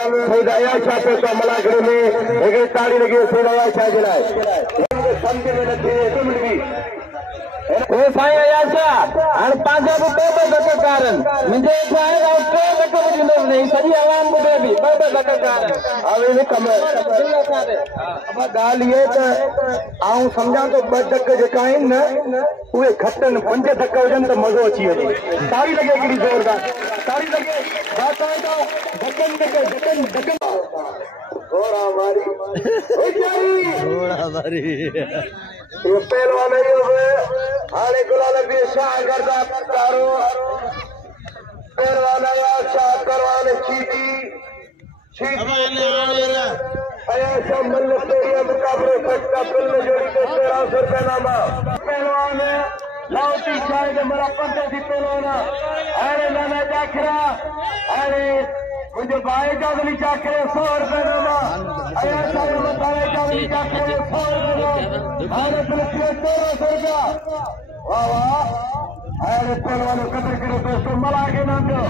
सईद अयाज शाह पे तो मलागढ़ में एक ताड़ी लगी सईद अयाज शाह जे लाइ समझ में न थे 1 मिनट भी ओ साईं अयाज शाह हाणे पंहिंजा बि ॿ धककार मुंहिंजे छाहे टे धक बि ॾींदो नहीं सॼी आवाम ॿुधे बि ॿ धककार हाणे कम अब ॻाल्हि इहे त आऊं सम्झां थो ॿ धक जेका आहिनि न उहे घटनि 5 धक हुजनि त मज़ो अची वञे ताड़ी लॻे हिकिड़ी ज़ोरदार ताड़ी लॻे घोड़ा मारी ये पहलवान हाणे गुलाल नबी शाह करदा कारो पहलवान शाह करवान चीटी अयाज शाह मल पेरिया मुकाबले फटका बिल जोड़ी के 1300 रुपए नामा पहलवान लाउती शाह मरा 15 थी पहलवान हाणे नाना जाखरा हाणे मुझे भाई जागली जाकर 100 रुपए नामा अयाज शाह भाई जागली जाकर 100 रुपए हाणे पुलिस 1300 रुपया वाह वाह हाणे पहलवान कदर करे दोस्तों मला के नाम दो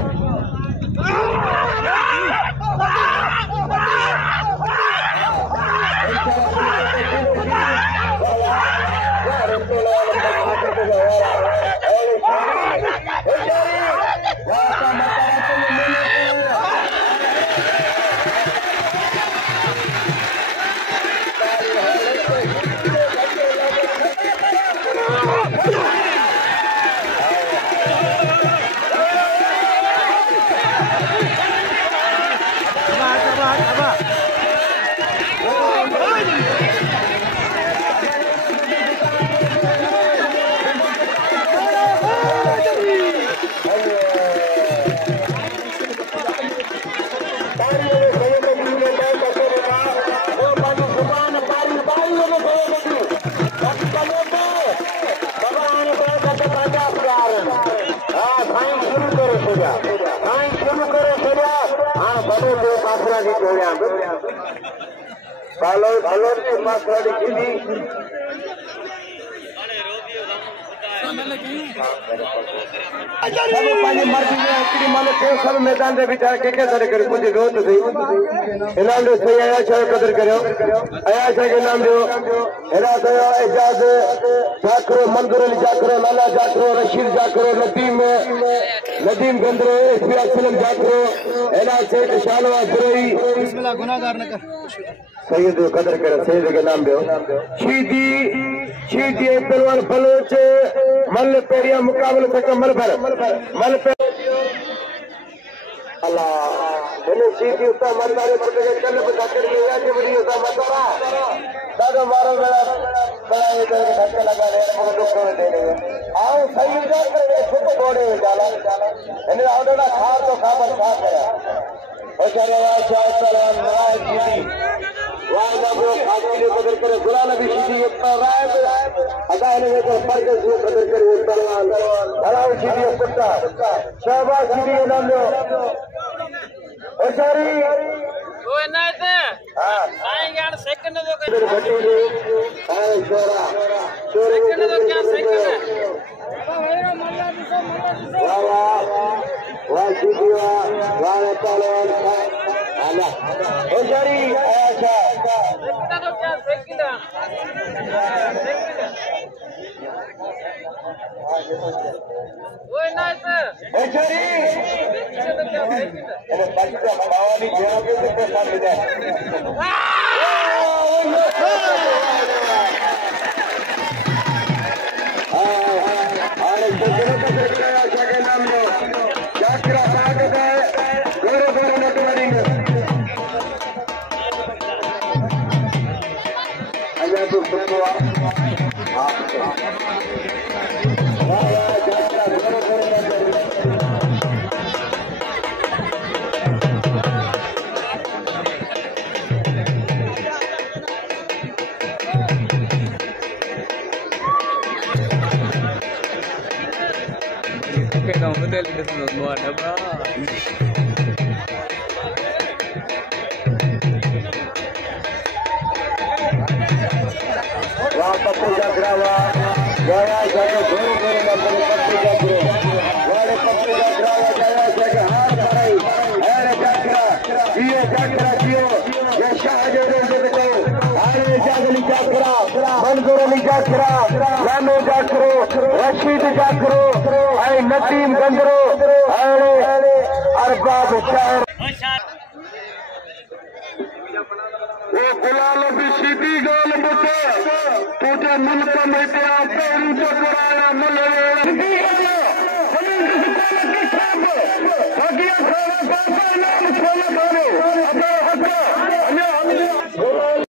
मैदान इनाम दो सही अयाज शाह कदर करो अयाज शाह के नाम दो एजाज जाकरो मंजूर अली जाकरो लाला जाकरो रशीद जाकरो नदीम गंदरो एसपी असलम जाकरो एनाज शेख शालवा दुरई बिस्मिल्लाह गुनाहगार न कर सैयद कदर करे सैयद के नाम दो शीदी पहलवान बलोच मल पेरिया मुकाबले तक मल अल्लाह मैंने सीधी उसका मरदारे पकड़े कल पकड़ के आगे बड़ी उसका मरदारा दादा मारो बड़ा ये धक्का लगा रहे हैं मुझे दुख दे रहे हैं आओ सही जा कर छुप घोड़े जाला मैंने आओ ना खार तो खाबर खा गया और चले शाह सलाम नवाज सीधी वाह ना वो खाकी ने कदर करे गुलाल नबी सीधी इतना राय अदा ने को फर्क से कदर करे वो पहलवान हलाओ सीधी कुत्ता शहबाज सीधी के नाम लो ओ सारी ओ इनायत हां आएंगे यार सेकंड दो हां छोरा सेकंड दो क्या सेकंड वाह वाह सीधी वाह पहलवान आला ओ सारी अच्छा सेकंड दो क्या सेकंड ओ इनायत ओ सारी अरे बाकी का बाबा भी घेरा के पैसा मिल जाए अरे के नाम लो जाकरा ताकत है गोरे गोरे नट मरेंगे अजा तो सुनवा पप्पू जागरा गया जाके घोड़े घोड़े नंबर पप्पू जागरो वाले पप्पू जागरा गया जाके हार भराई अरे जागरा ये जाकरा कियो या शाहजो दे को आले जागली जाकरा मंजूर अली जाकरा रानो जाकरो रशीद जाकरो आई नदीम गंजरो आले अरबाब शाह वो गुलाल भी सीधी गाल बचे तुझे मुल्क में पे आ पैरू चकराया मले